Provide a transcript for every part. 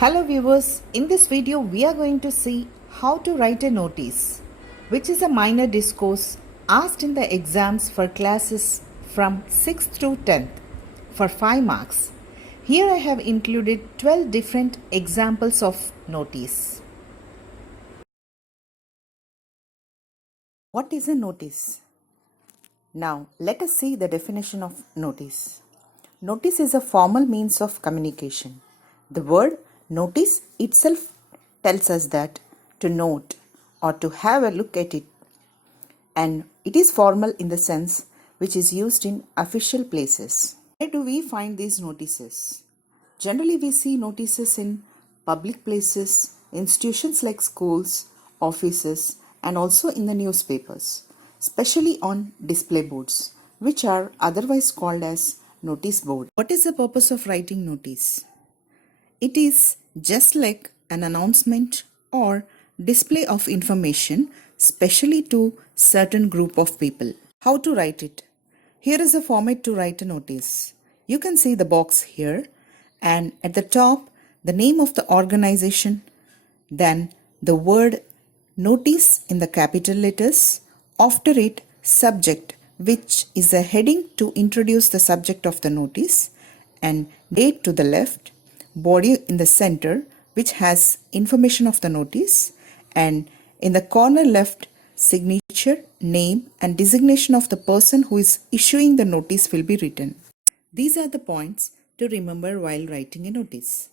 Hello viewers, in this video we are going to see how to write a notice, which is a minor discourse asked in the exams for classes from 6th to 10th for 5 marks. Here I have included 12 different examples of notice. What is a notice? Now let us see the definition of notice. Notice is a formal means of communication. The word notice itself tells us that to note or to have a look at it, and it is formal in the sense which is used in official places. Where do we find these notices? Generally we see notices in public places, institutions like schools, offices, and also in the newspapers, especially on display boards, which are otherwise called as notice board. What is the purpose of writing notice? It is just like an announcement or display of information, specially to certain group of people. How to write it? Here is a format to write a notice. You can see the box here, and at the top the name of the organization, then the word notice in the capital letters, after it subject, which is a heading to introduce the subject of the notice, and date to the left, body in the center which has information of the notice, and in the corner left, signature, name and designation of the person who is issuing the notice will be written. These are the points to remember while writing a notice.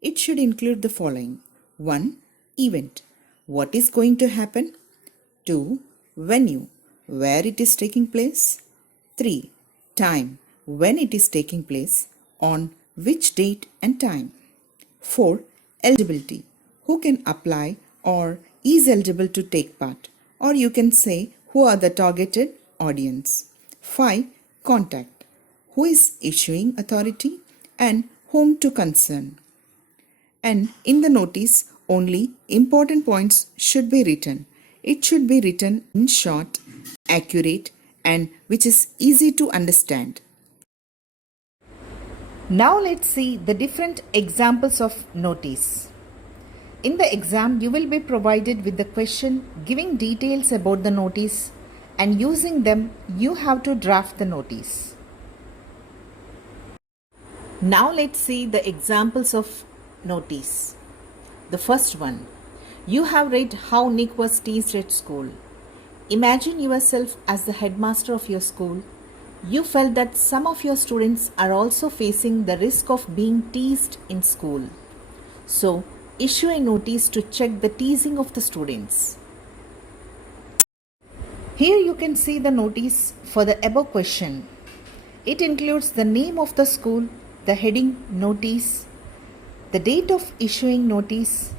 It should include the following. 1. Event. What is going to happen? 2. Venue. Where it is taking place. 3. Time. When it is taking place. On which date and time. 4. Eligibility. Who can apply or is eligible to take part, or you can say who are the targeted audience. 5. Contact. Who is issuing authority and whom to concern. And in the notice, only important points should be written. It should be written in short, accurate, and which is easy to understand. Now let's see the different examples of notice. In the exam, you will be provided with the question giving details about the notice, and using them you have to draft the notice. Now let's see the examples of notice. The first one, you have read how Nick was teased at school. Imagine yourself as the headmaster of your school. You felt that some of your students are also facing the risk of being teased in school. So, issue a notice to check the teasing of the students. Here you can see the notice for the above question. It includes the name of the school, the heading notice, the date of issuing notice,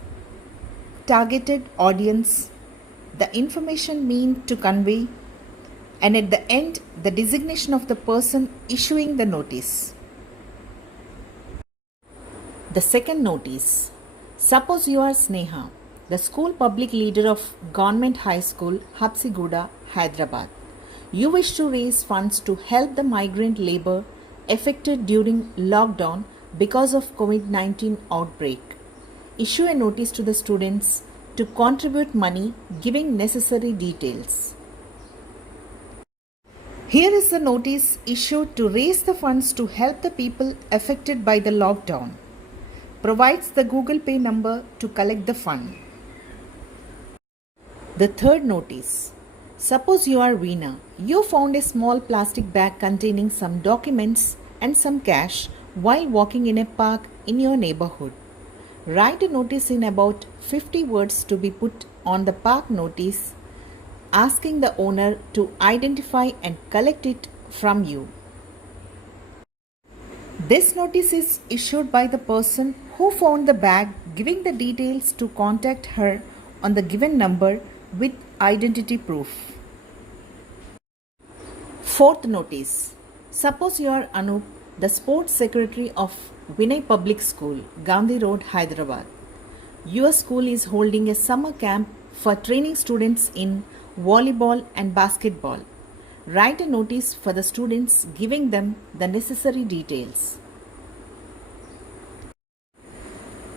targeted audience, the information meant to convey, and at the end, the designation of the person issuing the notice. The second notice. Suppose you are Sneha, the school public leader of Government High School, Habsiguda, Hyderabad. You wish to raise funds to help the migrant labor affected during lockdown because of COVID-19 outbreak. Issue a notice to the students to contribute money, giving necessary details. Here is the notice issued to raise the funds to help the people affected by the lockdown. Provides the Google Pay number to collect the fund. The third notice. Suppose you are Veena. You found a small plastic bag containing some documents and some cash while walking in a park in your neighbourhood. Write a notice in about 50 words to be put on the park notice, asking the owner to identify and collect it from you. This notice is issued by the person who found the bag, giving the details to contact her on the given number with identity proof. Fourth notice. Suppose you are Anoop, the sports secretary of Vinay Public School, Gandhi Road, Hyderabad. Your school is holding a summer camp for training students in volleyball and basketball. Write a notice for the students, giving them the necessary details.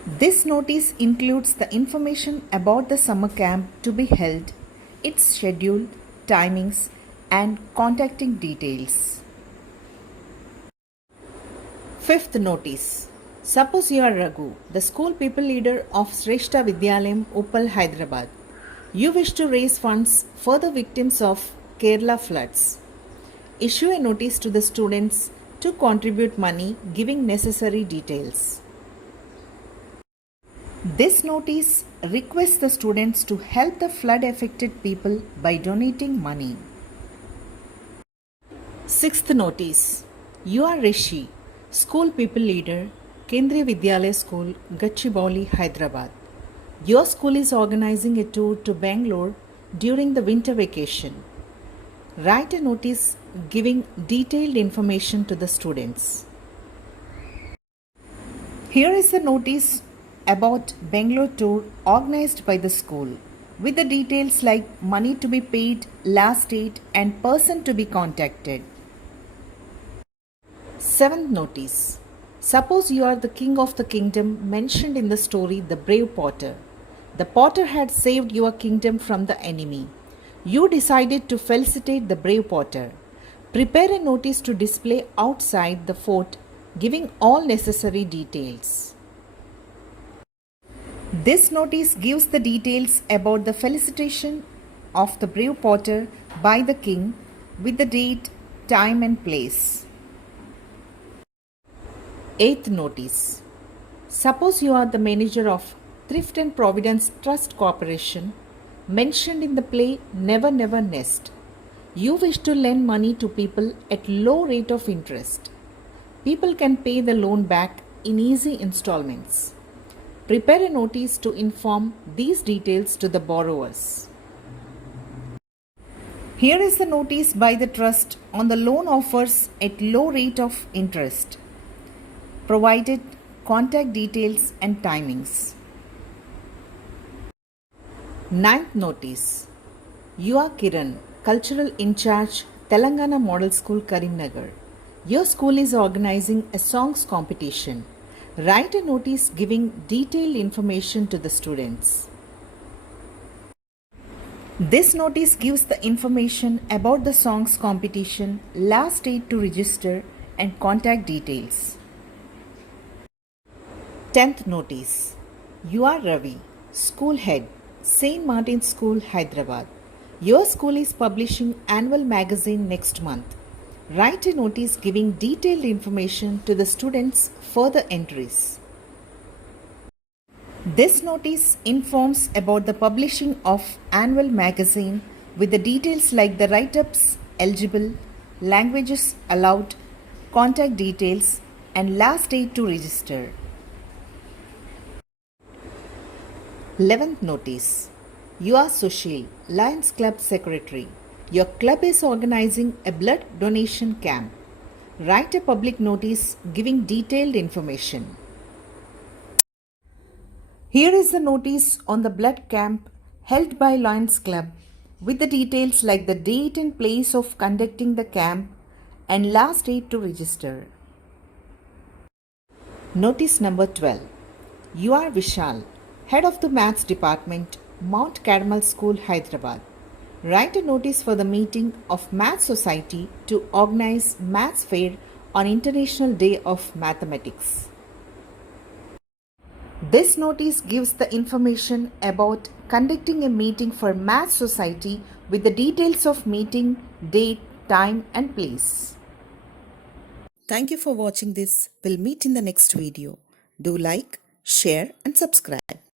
This notice includes the information about the summer camp to be held, its schedule, timings, and contacting details. Fifth notice. Suppose you are Raghu, the school people leader of SHRESHTA Vidyalayam, UPPAL, Hyderabad. You wish to raise funds for the victims of Kerala floods. Issue a notice to the students to contribute money, giving necessary details. This notice requests the students to help the flood affected people by donating money. Sixth notice. You are Rishi, school people leader, Kendriya Vidyalay School, Gachibowli, Hyderabad. Your school is organizing a tour to Bangalore during the winter vacation. Write a notice giving detailed information to the students. Here is a notice about Bangalore tour organized by the school with the details like money to be paid, last date, and person to be contacted. Seventh notice. Suppose you are the king of the kingdom mentioned in the story The Brave Potter. The potter had saved your kingdom from the enemy. You decided to felicitate the brave potter. Prepare a notice to display outside the fort giving all necessary details. This notice gives the details about the felicitation of the brave potter by the king with the date, time and place. Eighth notice. Suppose you are the manager of Thrift and Providence Trust Corporation mentioned in the play Never Never Nest. You wish to lend money to people at low rate of interest. People can pay the loan back in easy installments. Prepare a notice to inform these details to the borrowers. Here is the notice by the trust on the loan offers at low rate of interest, provided contact details and timings. Ninth notice. You are Kiran, Cultural Incharge, Telangana Model School, Karimnagar. Your school is organizing a songs competition. Write a notice giving detailed information to the students. This notice gives the information about the songs competition, last date to register, and contact details. 10th notice. You are Ravi, school head, St. Martin's School, Hyderabad. Your school is publishing annual magazine next month. Write a notice giving detailed information to the students for the entries. This notice informs about the publishing of annual magazine with the details like the write-ups eligible, languages allowed, contact details, and last date to register. 11th notice. You are Susheel, Lions Club Secretary. Your club is organizing a blood donation camp. Write a public notice giving detailed information. Here is the notice on the blood camp held by Lions Club with the details like the date and place of conducting the camp and last date to register. Notice number 12. You are Vishal, Head of the Maths Department, Mount Carmel School, Hyderabad. Write a notice for the meeting of Maths Society to organize Maths Fair on International Day of Mathematics. This notice gives the information about conducting a meeting for Maths Society with the details of meeting, date, time and place. Thank you for watching this. We'll meet in the next video. Do like, share and subscribe.